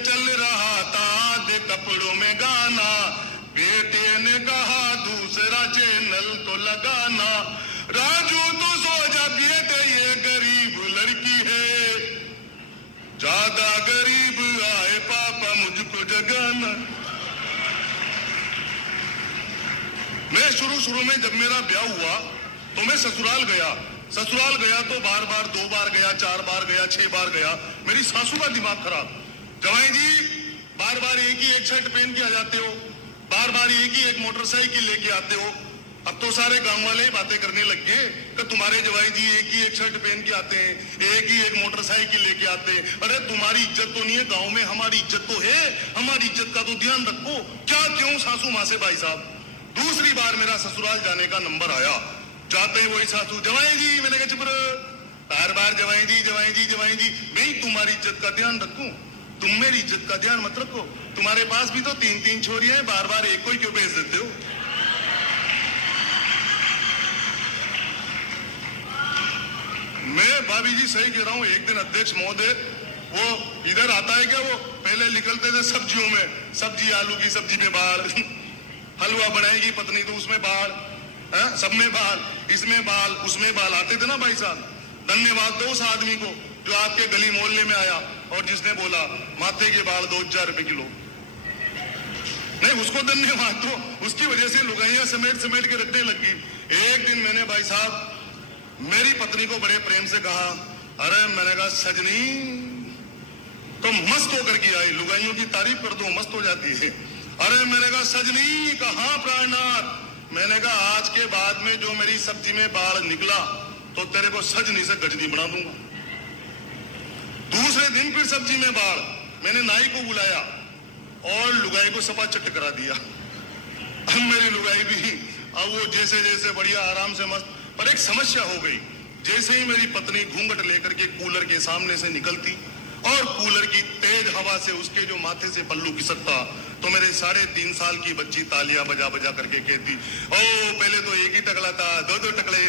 चल रहा था आधे कपड़ों में गाना, बेटे ने कहा दूसरा चैनल तो लगाना, राजू तो सो जा बेटे ये गरीब लड़की है, ज्यादा गरीब आए पापा मुझको जगाना। मैं शुरू में जब मेरा ब्याह हुआ तो मैं ससुराल गया तो बार 2 बार गया, 4 बार गया, 6 बार गया। मेरी सासू का दिमाग खराब, जवाई जी बार एक ही एक शर्ट पहन के आ जाते हो, बार एक ही एक मोटरसाइकिल लेके आते हो। अब तो सारे गांव वाले ही बातें करने लग गए कि तुम्हारे जवाई जी एक ही एक शर्ट पहन के आते हैं, एक ही एक मोटरसाइकिल लेके आते हैं। अरे तुम्हारी इज्जत तो नहीं है गांव में, हमारी इज्जत तो है, हमारी इज्जत का तो ध्यान रखो। क्या क्यों सासू माँ से भाई साहब। दूसरी बार मेरा ससुराल जाने का नंबर आया, जाते ही वही सासू, जवाई जी। मैंने कहा चुप रहो, बार जवाई जी। मैं तुम्हारी इज्जत का ध्यान रखूं, तुम मेरी इज्जत का ध्यान मत रखो। तुम्हारे पास भी तो 3 छोरियां हैं, बार एक को ही क्यों भेज देते हो। मैं भाभी जी सही कह रहा हूं। एक दिन अध्यक्ष महोदय वो इधर आता है क्या, वो पहले निकलते थे सब्जियों में, सब्जी आलू की सब्जी में बाढ़, हलवा बनाएगी पत्नी तो उसमें बाढ़, सब में बाल, इसमें बाल, उसमें बाल आते थे ना भाई साहब। धन्यवाद दो उस आदमी को जो आपके गली मोहल्ले में आया और जिसने बोला माथे के बाल 2,000 रुपए किलो। नहीं, उसको धन्यवाद दो, उसकी वजह से लुगाइयां समेट के रखने लगी। एक दिन मैंने भाई साहब मेरी पत्नी को बड़े प्रेम से कहा, अरे मैंने कहा सजनी तो मस्त होकर के आई, लुगाइयों की तारीफ कर दो मस्त हो जाती है। अरे मैंने कहा सजनी, कहा प्राणनाथ, मैंने कहा आज के बाद में जो मेरी सब्जी में बाल निकला तो तेरे को सजनी से गजनी बना दूंगा। दूसरे दिन फिर सब्जी में बाल, मैंने नाई को बुलाया और लुगाई को सपा चट करा दिया। अब मेरी लुगाई भी अब वो जैसे बढ़िया आराम से मस्त। पर एक समस्या हो गई, जैसे ही मेरी पत्नी घूंघट लेकर के कूलर के सामने से निकलती और कूलर की तेज हवा से उसके जो माथे से पल्लू खिसकता तो मेरे 3.5 साल की बच्ची तालियां बजा करके कहती, ओ पहले तो एक ही टकला था, 2 टकले।